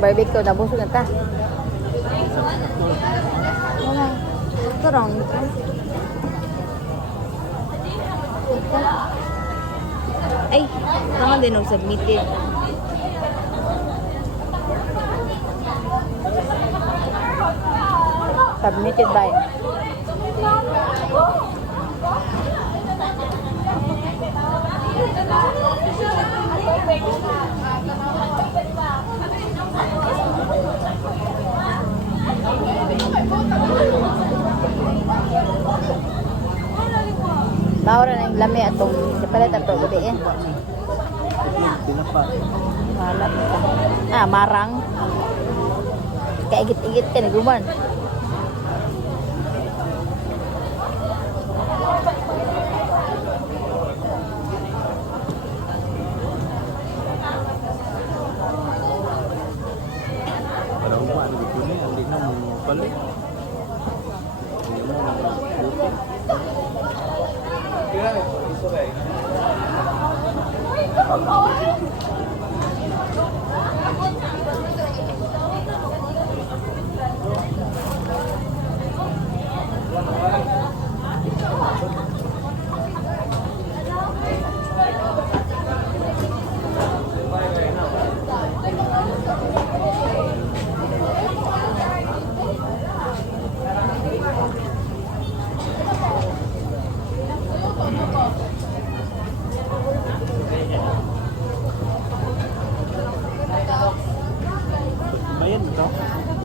ng barbecue, nabusog na ta. Wala. Ito lang. Ay, tama din ako submitted. Submitted by. Maura na yung lami atong sipalit ato gabi eh. Wala pa. Ah, marang. Kaigit-igit ka ni Guman. Walang ba, ano dito niya, hindi na mo balik.